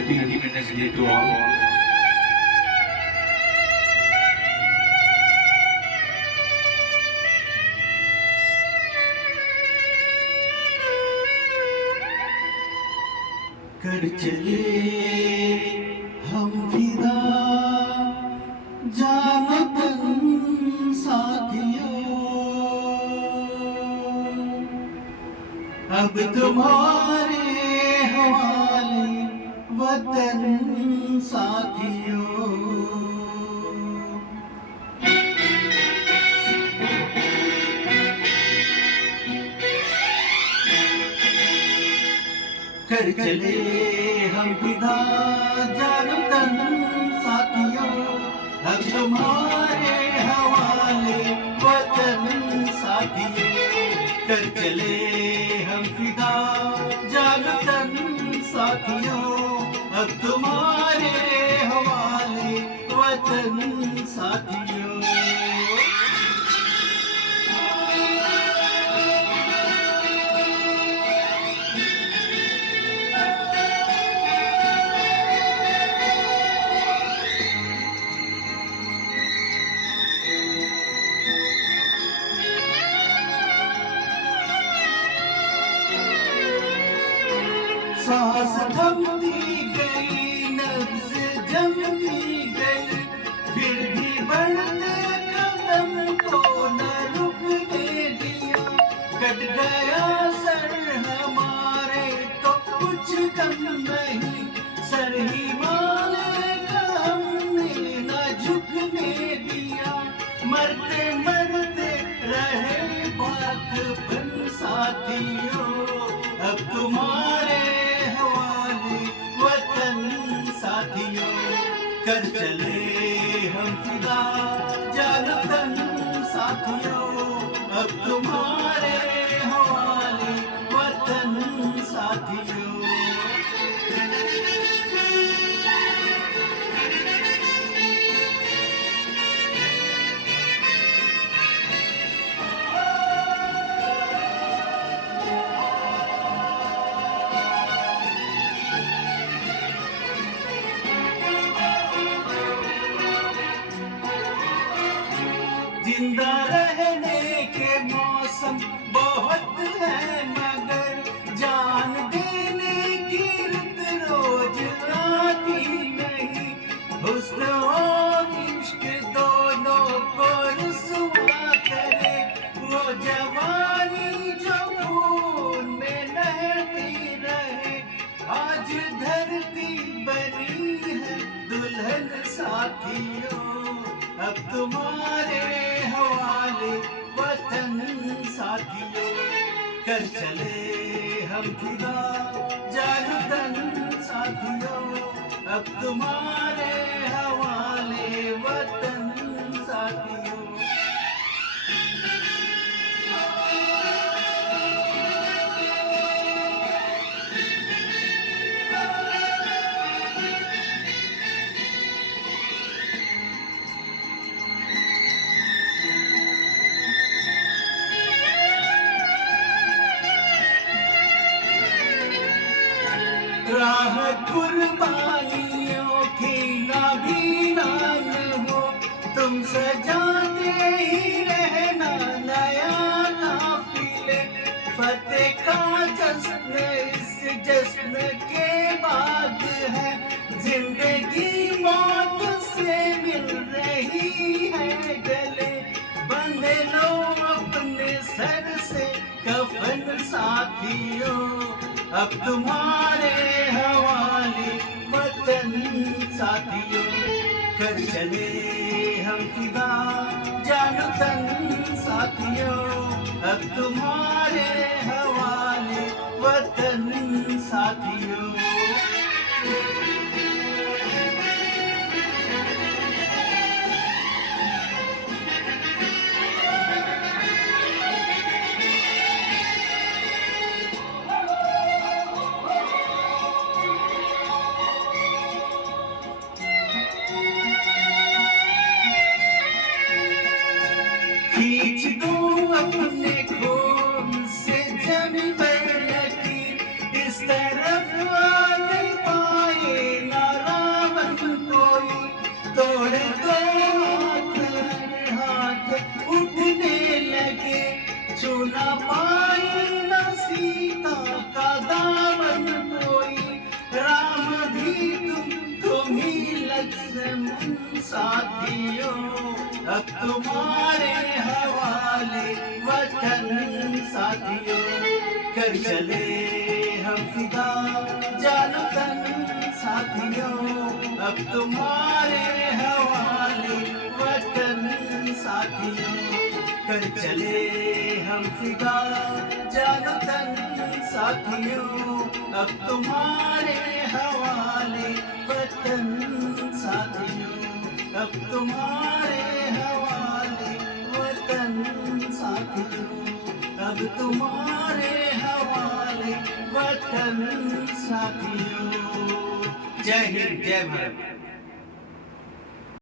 happy Independence Day to all. कर चले हम फिदा जानो तन साथियों, अब तुम्हारे हवाले वतन साथियों। कर चले हम फिदा जानो तन साथियों, अब तुम्हारे हवाले वतन साथियों। कर चले हम फिदा जानो तन साथियों, अब तुम्हारे हवाले वतन साथियों। सांस थमती गई, नब्ज जमती गई, फिर भी बढ़ते कदम को न रुकने दिया। कट गया सर हमारे तो कुछ कम नहीं, सर हिमालय का हमने न झुकने दिया। मरते मरते रहे बाकपन साथियों, अब तुम्हारे साथियों। कर चले हम फिदा जानो तन साथियों, अब तुम्हारे हवाले वतन साथियों। जिंदा रहने के मौसम बहुत है, मगर जान देने की रुत रोज आती नहीं। हुस्न और इश्क दोनों को रुसवा करे, वो जवानी जो खून में नहती रहे। आज धरती बनी है दुल्हन साथियों, अब तुम्हारे हवाले वतन साथियों। कर चले हम फिदा जानो तन साथियों, अब तुम्हारे हवाले वतन साथियों। राह कुर्बानियों की नाबीनान हो, तुम सजाते ही रहना नया काफिले। फतेह का जश्न इस जश्न के बाद है, जिंदगी मौत से मिल रही है गले। बंधे लो अपने सर से कफन साथियों, अब तुम्हारे हवाले वतन साथियों। कर चले हम फिदा जानो तन साथियों, अब तुम्हारे हवाले वतन साथियों। खींच दो अपने खून से कर चले हम फिदा जानो तन साथियों, अब तुम्हारे हवाले वतन साथियों। कर चले हम फिदा जानो तन साथियों, अब तुम्हारे हवाले वतन साथियों, अब तुम्हारे हवाले वतन साथियों, अब तुम्हारे हवाले वतन साथियों। जय हिंद, जय भारत।